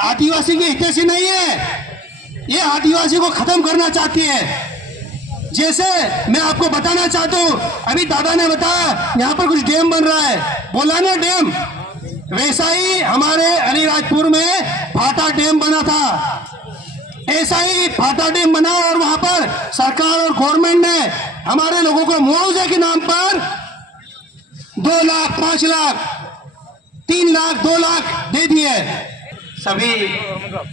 आदिवासी की हितैषी नहीं है, ये आदिवासी को खत्म करना चाहती है। जैसे मैं आपको बताना चाहता हूँ, अभी दादा ने बताया यहाँ पर कुछ डैम बन रहा है, बोला ना डैम, वैसा ही हमारे अलीराजपुर में फाटा डैम बना था। ऐसा ही फाटा डैम बना और वहां पर सरकार और गवर्नमेंट ने हमारे लोगों को मुआवजे के नाम पर 2 लाख, 5 लाख, 3 लाख, 2 लाख दे दिए। सभी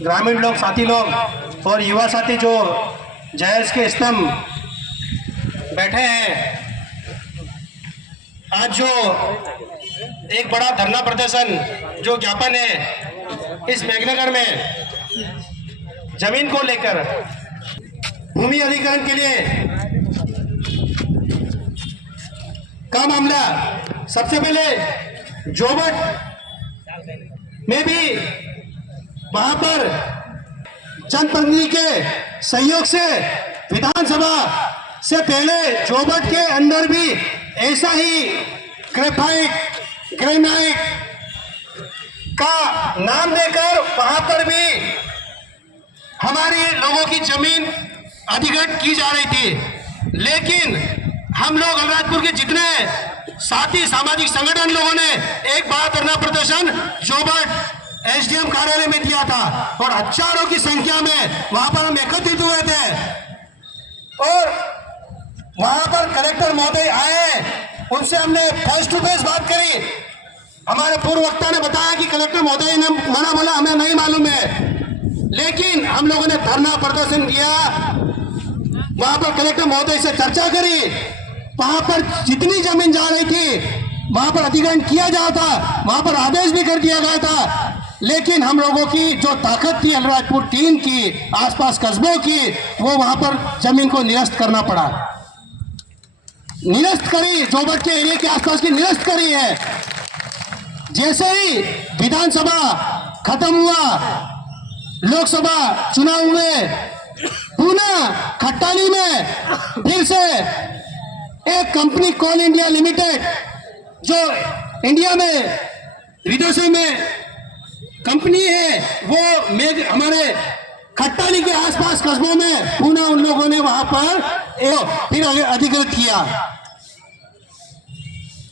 ग्रामीण लोग, साथी लोग और युवा साथी जो जहेज के स्तंभ बैठे हैं, आज जो एक बड़ा धरना प्रदर्शन जो ज्ञापन है इस मेघनगर में जमीन को लेकर भूमि अधिग्रहण के लिए का मामला, सबसे पहले जोबट में भी वहां पर जनप्रतिनिधि के सहयोग से विधानसभा से पहले जोबट के अंदर भी ऐसा ही ग्रेनाइट का नाम देकर वहां पर भी हमारे लोगों की जमीन अधिग्रहण की जा रही थी। लेकिन हम लोग अलीराजपुर के जितने साथी सामाजिक संगठन लोगों ने एक बड़ा धरना प्रदर्शन जोबट एसडीएम कार्यालय में दिया था और हजारों की संख्या में वहां पर हम एकत्रित हुए थे और वहां पर कलेक्टर महोदय आए, उनसे हमने फेस टू फेस बात करी। हमारे पूर्व वक्ता ने बताया कि कलेक्टर महोदय ने मना बोला, हमें नहीं मालूम है, लेकिन हम लोगों ने धरना प्रदर्शन किया, वहां पर कलेक्टर महोदय से चर्चा करी, वहां पर जितनी जमीन जा रही थी वहां पर अधिग्रहण किया जा था, वहां पर आदेश भी कर दिया गया था। लेकिन हम लोगों की जो ताकत थी अलीराजपुर टीम की, आसपास कस्बों की, वो वहां पर जमीन को निरस्त करना पड़ा। निरस्त करी, जोबट के एरिया के आसपास की निरस्त करी है। जैसे ही विधानसभा खत्म हुआ, लोकसभा चुनाव हुए, पुनः खट्टाली में फिर से एक कंपनी कोल इंडिया लिमिटेड जो इंडिया में विदेशों में कंपनी है, वो हमारे खट्टाली के आसपास कस्बों में पुनः उन लोगों ने वहां पर फिर अधिकृत किया।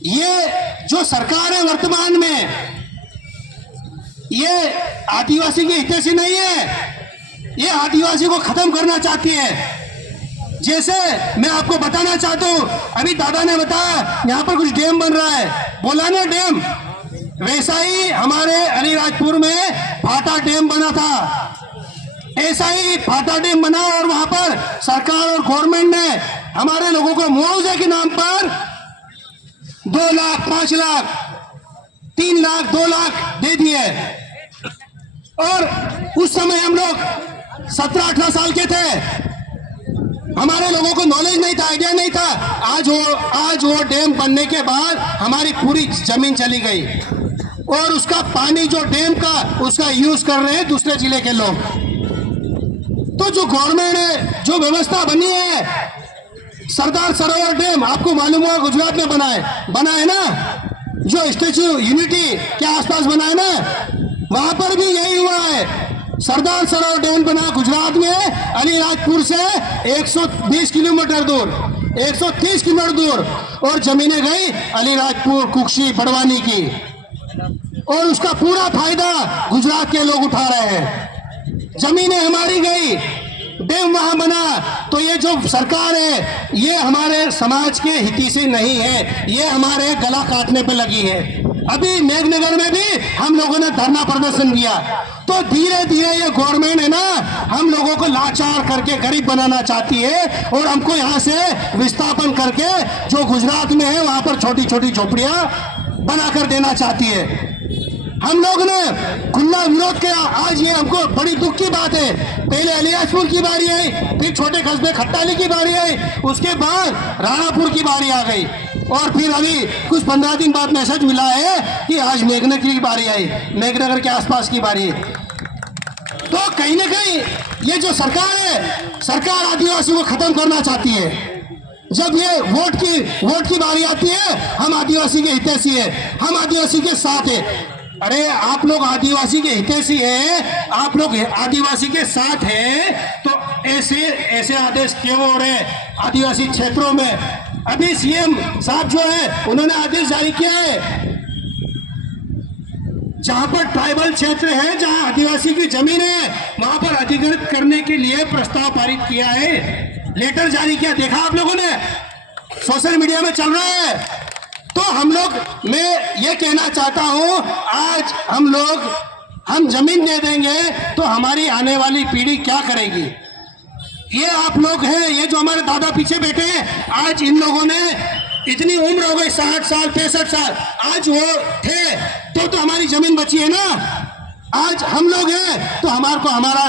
ये जो सरकार है वर्तमान में, ये आदिवासी की हितैषी नहीं है, ये आदिवासी को खत्म करना चाहती है। जैसे मैं आपको बताना चाहता हूँ, अभी दादा ने बताया यहाँ पर कुछ डैम बन रहा है, बोला ना डैम, वैसा ही हमारे अलीराजपुर में फाटा डैम बना था। ऐसा ही फाटा डैम बना और वहां पर सरकार और गवर्नमेंट ने हमारे लोगों को मुआवजे के नाम पर 2 लाख, 5 लाख, 3 लाख, 2 लाख दे दिए। और उस समय हम लोग 17-18 साल के थे, हमारे लोगों को नॉलेज नहीं था, आइडिया नहीं था। आज वो डैम बनने के बाद हमारी पूरी जमीन चली गई और उसका पानी जो डैम का उसका यूज कर रहे हैं दूसरे जिले के लोग। तो जो गवर्नमेंट है, जो व्यवस्था बनी है, सरदार सरोवर डैम आपको मालूम हुआ गुजरात में बना है ना, जो स्टेच्यू यूनिटी के आसपास बना है ना, वहां पर भी यही हुआ है। सरदार सरोवर डैम बना गुजरात में, अलीराजपुर से 120 किलोमीटर दूर, 130 किलोमीटर दूर, और जमीनें गई अलीराजपुर, कुक्षी, बड़वानी की, और उसका पूरा फायदा गुजरात के लोग उठा रहे हैं। जमीनें हमारी गई, डैम वहां बना। तो ये जो सरकार है, ये हमारे समाज के हितैषी नहीं है, ये हमारे गला काटने पे लगी है। अभी मेघनगर में भी हम लोगों ने धरना प्रदर्शन किया। तो धीरे धीरे ये गवर्नमेंट है ना, हम लोगों को लाचार करके गरीब बनाना चाहती है और हमको यहाँ से विस्थापन करके जो गुजरात में है वहां पर छोटी छोटी झोपड़ियां बनाकर देना चाहती है। हम लोग ने खुला विरोध किया। आज ये हमको बड़ी दुख की बात है, पहले अलीराजपुर की बारी आई, फिर छोटे कस्बे खट्टाली की बारी आई, उसके बाद राणापुर की बारी आ गई, और फिर अभी कुछ 15 दिन बाद मैसेज मिला है कि आज मेघनगर की बारी आई, मेघनगर के आसपास की बारी। तो कहीं ना कहीं ये जो सरकार है, सरकार आदिवासियों को खत्म करना चाहती है। जब ये वोट की बारी आती है, हम आदिवासी के हितैषी है, हम आदिवासी के साथ है। अरे आप लोग आदिवासी के हितैषी हैं, आप लोग आदिवासी के साथ हैं, तो ऐसे ऐसे आदेश क्यों हो रहे आदिवासी क्षेत्रों में? अभी सीएम साहब जो है उन्होंने आदेश जारी किया है, जहां पर ट्राइबल क्षेत्र है, जहां आदिवासी की जमीन है, वहां पर अधिग्रहित करने के लिए प्रस्ताव पारित किया है, लेटर जारी किया। देखा आप लोगों ने, सोशल मीडिया में चल रहा है। तो हम लोग, मैं ये कहना चाहता हूं, आज हम जमीन दे देंगे तो हमारी आने वाली पीढ़ी क्या करेगी? ये आप लोग हैं, ये जो हमारे दादा पीछे बैठे हैं, आज इन लोगों ने इतनी उम्र हो गई, 60 साल 65 साल, आज वो थे तो हमारी जमीन बची है ना। आज हम लोग हैं तो हमारा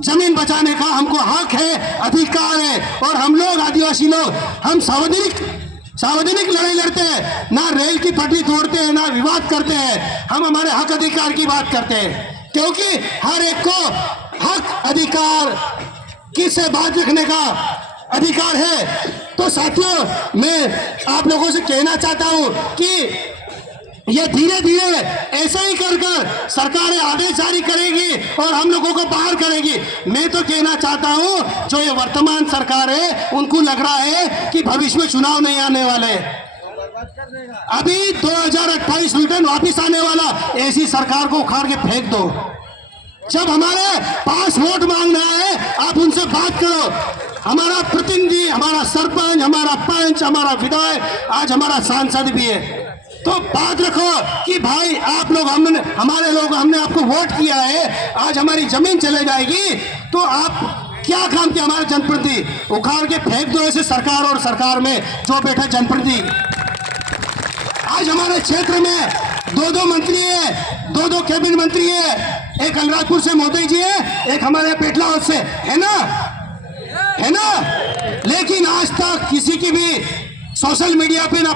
जमीन बचाने का हमको हक है, अधिकार है। और हम लोग आदिवासी लोग, हम सार्वजनिक लड़ाई लड़ते हैं, ना रेल की पटरी तोड़ते हैं, ना विवाद करते हैं। हम हमारे हक अधिकार की बात करते हैं, क्योंकि हर एक को हक अधिकार किससे बात रखने का अधिकार है। तो साथियों, मैं आप लोगों से कहना चाहता हूं कि ये धीरे धीरे ऐसा ही कर सरकारें आदेश जारी करेगी और हम लोगों को बाहर करेगी। मैं तो कहना चाहता हूं, जो ये वर्तमान सरकार है, उनको लग रहा है कि भविष्य में चुनाव नहीं आने वाले, अभी 2028 रिटर्न वापिस आने वाला, ऐसी सरकार को उखाड़ के फेंक दो। जब हमारे पास वोट मांगना है, आप उनसे बात करो। हमारा प्रतिनिधि, हमारा सरपंच, हमारा पंच, हमारा विधायक, आज हमारा सांसद भी है, तो बात रखो कि भाई आप लोग, हमने आपको वोट किया है, आज हमारी जमीन चले जाएगी तो आप क्या काम किया? हमारे जनप्रतिनिधि उखाड़ के फेंक दो ऐसे सरकार, और सरकार में जो बैठा जनप्रतिनिधि। आज हमारे क्षेत्र में 2 मंत्री है, 2 कैबिनेट मंत्री है, एक अलीराजपुर से मोदी जी है, एक हमारे पेटलावद से है ना। लेकिन आज तक किसी की भी सोशल मीडिया पे ना